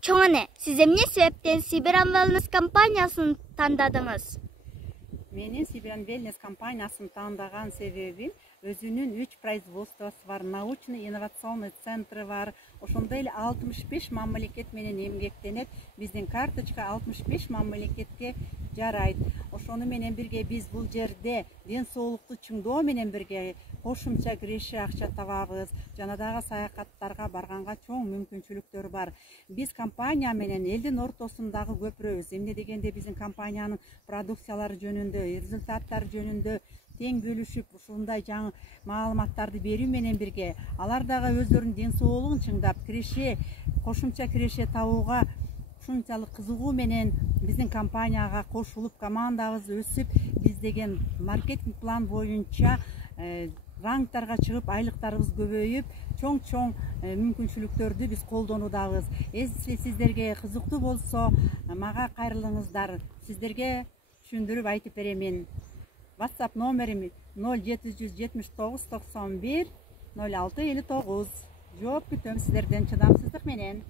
Чоң ане, сиз эмне себептен Сибиран Wellness компаниясын тандадыңыз? Менин Сибиран Wellness компаниясын тандаган себебим өзүнүн 3 производствосу бар, научный инновационный центры бар. Ошондой эле 65 мамлекет менен эмгектенет. Биздин карточка 65 мамлекетке жарайт. Ошону менен бирге биз бул жерде ден соолукту чыңдоо менен бирге кошумча киреше акча табабыз. Жана дагы саякаттарга барганга чоң мүмкүнчүлүктөр бар. Биз компания менен элдин ортосундагы көпүрөбүз. Эмне дегенде биздин компаниянын продукциялары жөнүндө, результаттары жөнүндө тең бөлүшүп, ушундай жаңы маалыматтарды берүү менен бирге алар дагы өздөрүнүн ден соолугун чыңдап, кошумча киреше табууга ушунчалык кызыгуу менен биздин компанияга кошулуп, командабыз өсүп, биз деген маркетинг план боюнча рангтарга чыгып, айлыктарыбыз көбөйүп, чоң мүмкүнчүлүктөрдү биз колдонуудабыз. Эси сиздерге кызыктуу болсо, мага кайрылыңыздар. Сиздерге түшүндүрүп айтып беремин. WhatsApp номерим 0779 91 06 59. Жооп күтөм сиздерден чыдамсыздык менен.